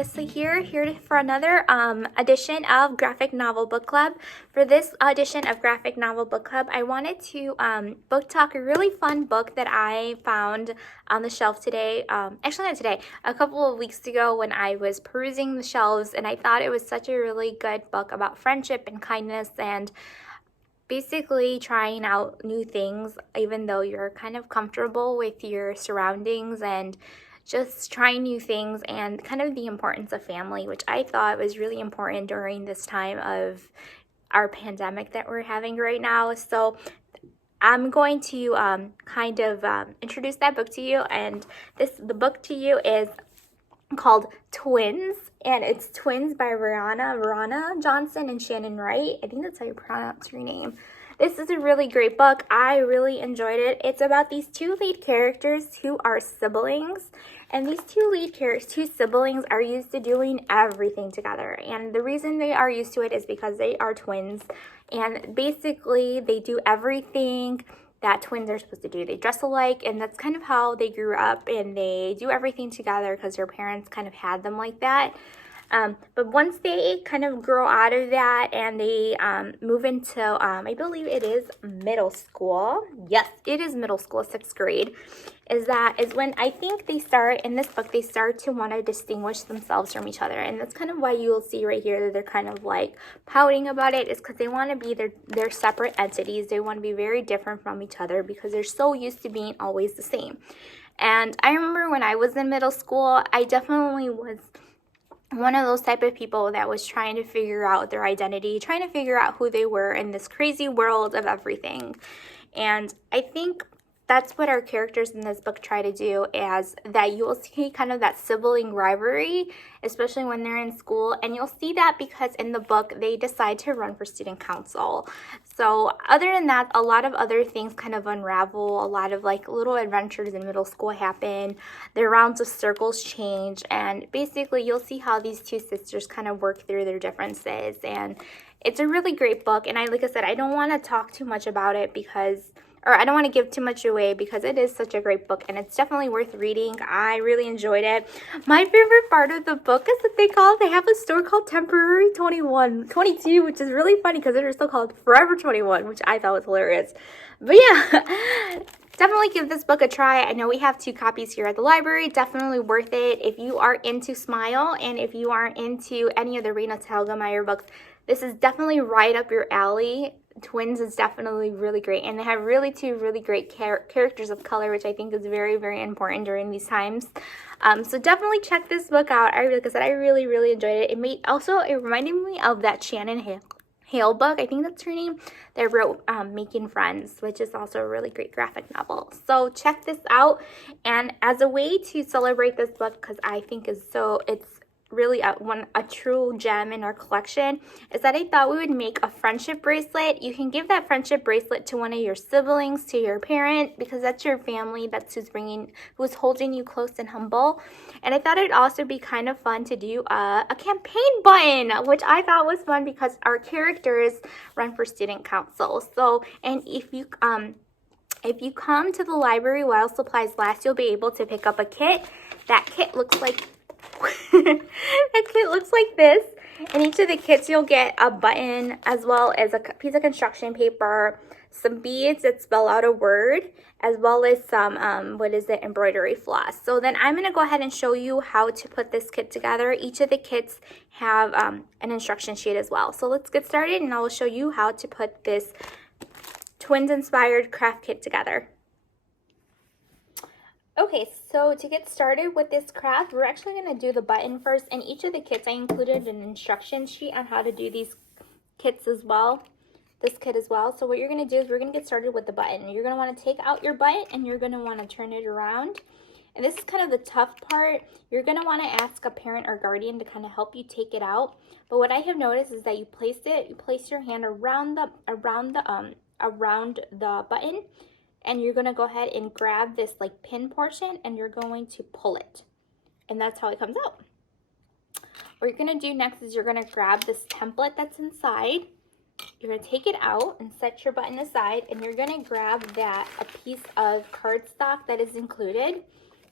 Melisa here for another edition of Graphic Novel Book Club. For this edition of Graphic Novel Book Club, I wanted to book talk a really fun book that I found on the shelf today. Actually, not today, a couple of weeks ago when I was perusing the shelves, and I thought it was such a really good book about friendship and kindness and basically trying out new things even though you're kind of comfortable with your surroundings, and just trying new things, and kind of the importance of family, which I thought was really important during this time of our pandemic that we're having right now. So I'm going to introduce that book to you, and the book to you is called Twins, and it's Twins by Varian Johnson and Shannon Wright. I think that's how you pronounce her name. This is a really great book. I really enjoyed it. It's about these two lead characters who are siblings, and these two siblings are used to doing everything together. And the reason they are used to it is because they are twins, and basically they do everything that twins are supposed to do. They dress alike, and that's kind of how they grew up, and they do everything together because their parents kind of had them like that. But once they kind of grow out of that and they move into, I believe it is middle school. Yes, it is middle school, 6th grade. Is when I think they start, in this book, they start to want to distinguish themselves from each other. And that's kind of why you will see right here that they're kind of like pouting about it, is because they want to be their separate entities. They want to be very different from each other because they're so used to being always the same. And I remember when I was in middle school, I definitely was one of those type of people that was trying to figure out their identity, trying to figure out who they were in this crazy world of everything. And I think that's what our characters in this book try to do, is that you will see kind of that sibling rivalry, especially when they're in school. And you'll see that because in the book, they decide to run for student council. So other than that, a lot of other things kind of unravel. A lot of like little adventures in middle school happen. Their rounds of circles change. And basically, you'll see how these two sisters kind of work through their differences. And it's a really great book. And like I said, I don't want to talk too much about it I don't want to give too much away because it is such a great book, and it's definitely worth reading. I really enjoyed it. My favorite part of the book is that they have a store called Temporary 22, which is really funny because they're still called Forever 21, which I thought was hilarious. But yeah, definitely give this book a try. I know we have 2 copies here at the library. Definitely worth it. If you are into Smile, and if you are into any of the Rena Telgemeier books, this is definitely right up your alley. Twins is definitely really great, and they have two really great characters of color, which I think is very, very important during these times. So definitely check this book out. Like I said, I really, really enjoyed it. It reminded me of that Shannon Hale book, I think that's her name, that wrote Making Friends, which is also a really great graphic novel. So check this out, and as a way to celebrate this book, because I think it's really a true gem in our collection, is that I thought we would make a friendship bracelet. You can give that friendship bracelet to one of your siblings, to your parent, because that's your family. That's who's holding you close and humble. And I thought it'd also be kind of fun to do a campaign button, which I thought was fun because our characters run for student council. So, and if you come to the library while supplies last, you'll be able to pick up a kit. That kit looks like that kit looks like this. In each of the kits, you'll get a button, as well as a piece of construction paper, some beads that spell out a word, as well as some embroidery floss. So then I'm going to go ahead and show you how to put this kit together. Each of the kits have an instruction sheet as well. So let's get started, and I will show you how to put this twins inspired craft kit together. Okay, so to get started with this craft, we're actually going to do the button first. In each of the kits, I included an instruction sheet on how to do these kits as well, this kit as well. So what you're going to do is we're going to get started with the button. You're going to want to take out your button, and you're going to want to turn it around. And this is kind of the tough part. You're going to want to ask a parent or guardian to kind of help you take it out. But what I have noticed is that you place your hand around the button, and you're going to go ahead and grab this like pin portion, and you're going to pull it. And that's how it comes out. What you're going to do next is you're going to grab this template that's inside. You're going to take it out and set your button aside, and you're going to grab a piece of cardstock that is included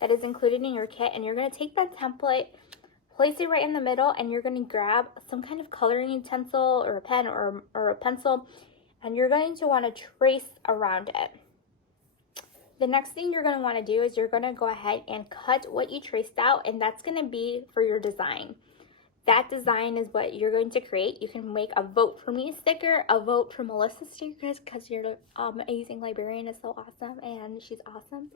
in your kit, and you're going to take that template, place it right in the middle, and you're going to grab some kind of coloring utensil or a pen or a pencil, and you're going to want to trace around it. The next thing you're going to want to do is you're going to go ahead and cut what you traced out, and that's going to be for your design. That design is what you're going to create. You can make a vote for me sticker, a vote for Melisa stickers, because your amazing librarian is so awesome and she's awesome.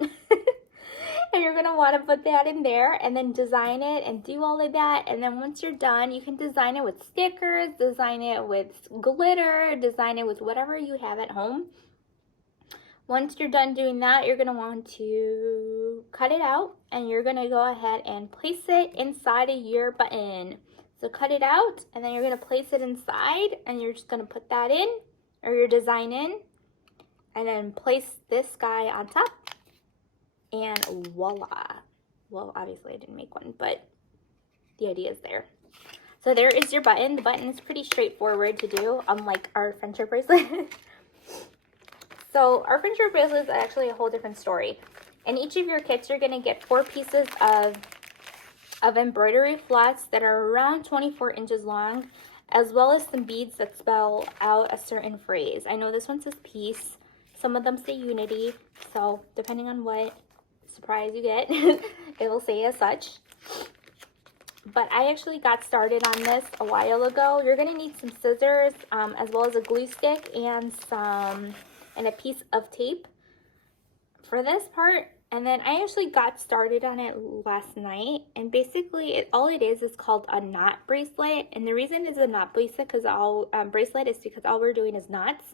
And you're going to want to put that in there and then design it and do all of that. And then once you're done, you can design it with stickers, design it with glitter, design it with whatever you have at home. Once you're done doing that, you're going to want to cut it out, and you're going to go ahead and place it inside of your button. So cut it out, and then you're going to place it inside, and you're just going to put that in, or your design in, and then place this guy on top, and voila. Well, obviously I didn't make one, but the idea is there. So there is your button. The button is pretty straightforward to do, unlike our friendship bracelet. So our friendship bracelet is actually a whole different story. In each of your kits, you're going to get 4 pieces of embroidery flats that are around 24 inches long, as well as some beads that spell out a certain phrase. I know this one says peace. Some of them say unity. So depending on what surprise you get, it will say as such. But I actually got started on this a while ago. You're going to need some scissors, as well as a glue stick and a piece of tape for this part. And then I actually got started on it last night, and basically all it is called a knot bracelet. And the reason it's a knot bracelet because all we're doing is knots.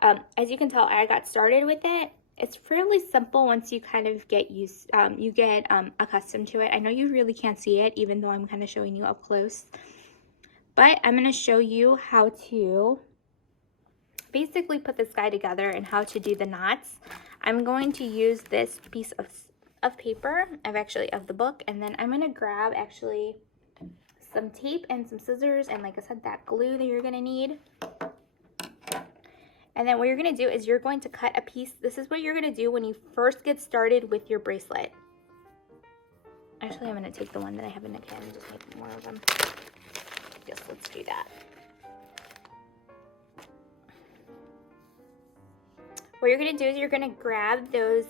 As you can tell, I got started with it. It's fairly simple once you kind of get accustomed to it. I know you really can't see it, even though I'm kind of showing you up close, but I'm going to show you how to basically put this guy together and how to do the knots. I'm going to use this piece of paper of the book, and then I'm going to grab actually some tape and some scissors, and like I said, that glue that you're going to need. And then what you're going to do is you're going to cut a piece. This is what you're going to do when you first get started with your bracelet. Actually, I'm going to take the one that I have in the can and just make more of them. Yes, let's do that. What you're going to do is you're going to grab those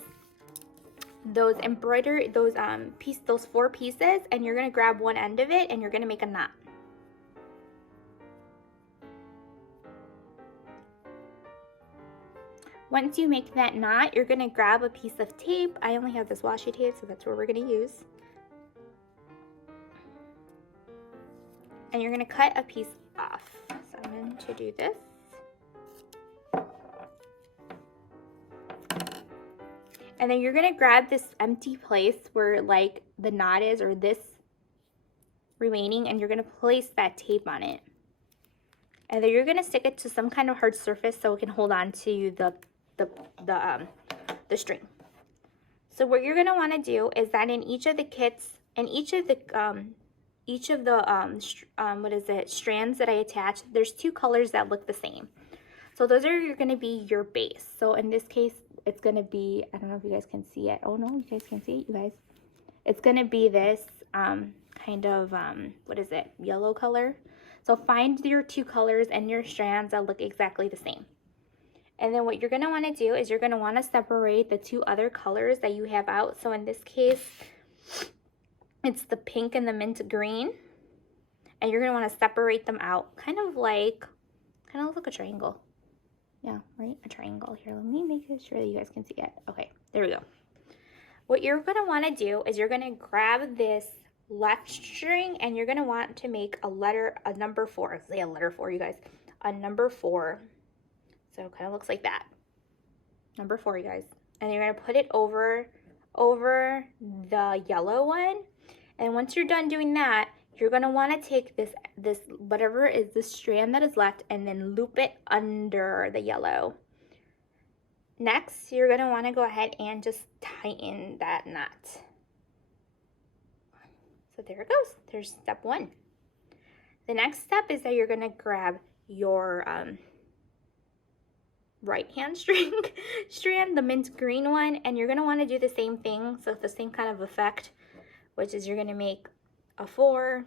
4 pieces, and you're going to grab one end of it, and you're going to make a knot. Once you make that knot, you're going to grab a piece of tape. I only have this washi tape, so that's what we're going to use. And you're going to cut a piece off. So I'm going to do this. And then you're going to grab this empty place where like the knot is, or this remaining, and you're going to place that tape on it. And then you're going to stick it to some kind of hard surface so it can hold on to the string. So what you're going to want to do is that in each of the kits, and each of the strands that I attach, there's 2 colors that look the same. So those are going to be your base. So in this case, it's going to be, I don't know if you guys can see it. Oh no, you guys can see it, you guys. It's going to be this kind of, yellow color. So find your 2 colors and your strands that look exactly the same. And then what you're going to want to do is you're going to want to separate the 2 other colors that you have out. So in this case, it's the pink and the mint green. And you're going to want to separate them out, kind of looks like a triangle. Yeah, right? A triangle. Here, let me make sure that you guys can see it. Okay, there we go. What you're going to want to do is you're going to grab this left string, and you're going to want to make a number 4. Say a letter 4, you guys. A number 4. So it kind of looks like that. Number 4, you guys. And you're going to put it over the yellow one. And once you're done doing that, you're going to want to take this whatever is the strand that is left, and then loop it under the yellow. Next, you're going to want to go ahead and just tighten that knot. So there it goes. There's step 1. The next step is that you're going to grab your right hand strand, the mint green one, and you're going to want to do the same thing. So the same kind of effect, which is you're going to make a 4,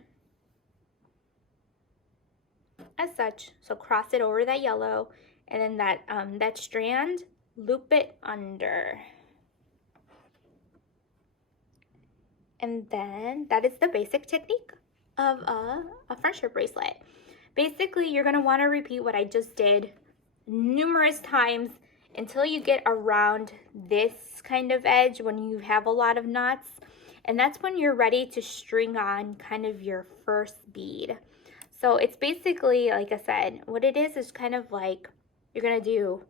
as such. So cross it over that yellow, and then that strand, loop it under. And then that is the basic technique of a friendship bracelet. Basically, you're gonna wanna repeat what I just did numerous times until you get around this kind of edge when you have a lot of knots. And that's when you're ready to string on kind of your first bead. So it's basically, like I said, what it is kind of like you're gonna do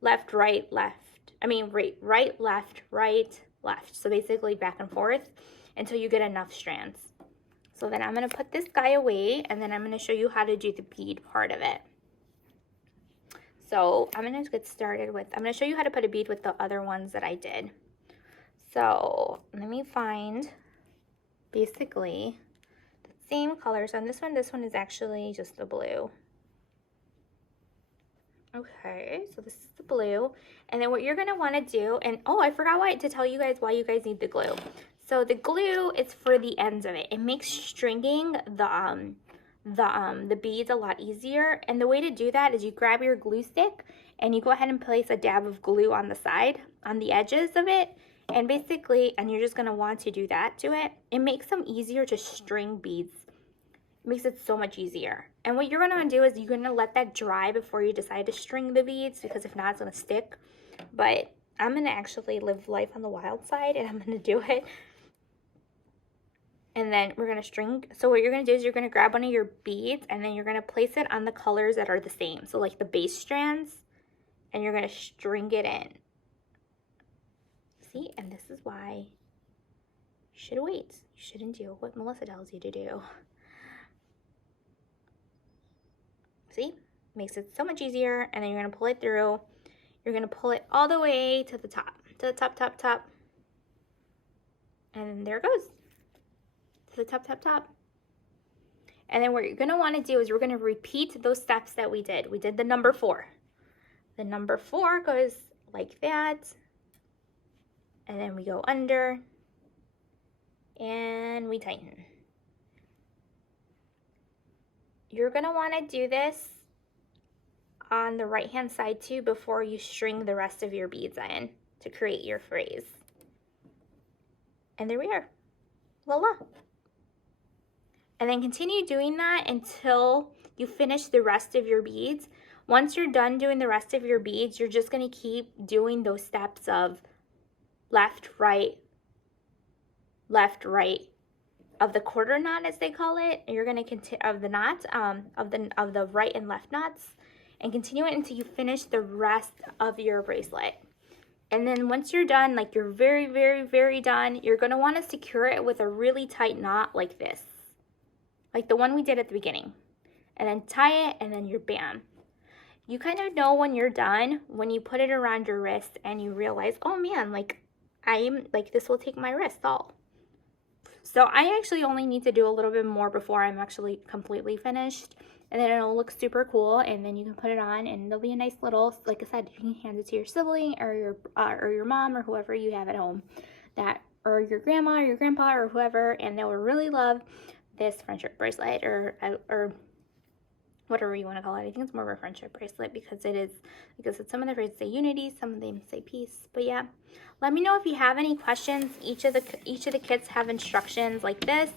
left, right, left. I mean, right, left, right, left. So basically back and forth until you get enough strands. So then I'm gonna put this guy away, and then I'm gonna show you how to do the bead part of it. So I'm gonna get started with, I'm gonna show you how to put a bead with the other ones that I did. So let me find basically the same colors on this one. This one is actually just the blue. Okay, so this is the blue. And then what you're gonna wanna do, and oh, I forgot to tell you guys why you guys need the glue. So the glue is for the ends of it. It makes stringing the beads a lot easier. And the way to do that is you grab your glue stick and you go ahead and place a dab of glue on the side, on the edges of it. And basically, and you're just gonna want to do that to it. It makes them easier to string beads. It makes it so much easier. And what you're gonna do is you're gonna let that dry before you decide to string the beads, because if not, it's gonna stick. But I'm gonna actually live life on the wild side, and I'm gonna do it. And then we're gonna string. So what you're gonna do is you're gonna grab one of your beads, and then you're gonna place it on the colors that are the same. So like the base strands, and you're gonna string it in. See, and this is why you should wait. You shouldn't do what Melissa tells you to do. See, makes it so much easier. And then you're gonna pull it through. You're gonna pull it all the way to the top, top. And there it goes, to the top. And then what you're gonna wanna do is we're gonna repeat those steps that we did. We did the number 4. The number 4 goes like that. And then we go under and we tighten. You're gonna wanna do this on the right-hand side too before you string the rest of your beads in to create your phrase. And there we are, voila. And then continue doing that until you finish the rest of your beads. Once you're done doing the rest of your beads, you're just gonna keep doing those steps of left, right, of the quarter knot, as they call it. You're gonna continue of the knot, of the right and left knots, and continue it until you finish the rest of your bracelet. And then once you're done, like you're very, very, very done, you're gonna wanna secure it with a really tight knot like this, like the one we did at the beginning. And then tie it, and then you're bam. You kind of know when you're done when you put it around your wrist and you realize, oh man, like this will take my wrist all. So I actually only need to do a little bit more before I'm actually completely finished, and then it'll look super cool. And then you can put it on, and it'll be a nice little, like I said, you can hand it to your sibling or your mom or whoever you have at home, or your grandma or your grandpa or whoever, and they will really love this friendship bracelet or whatever you want to call it. I think it's more of a friendship bracelet because it is, like I said, some of the phrases say unity, some of them say peace. But yeah, let me know if you have any questions. Each of the kits have instructions like this,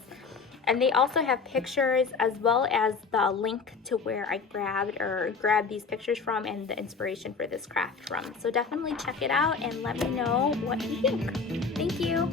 and they also have pictures as well as the link to where I grabbed these pictures from and the inspiration for this craft from. So definitely check it out and let me know what you think. Thank you.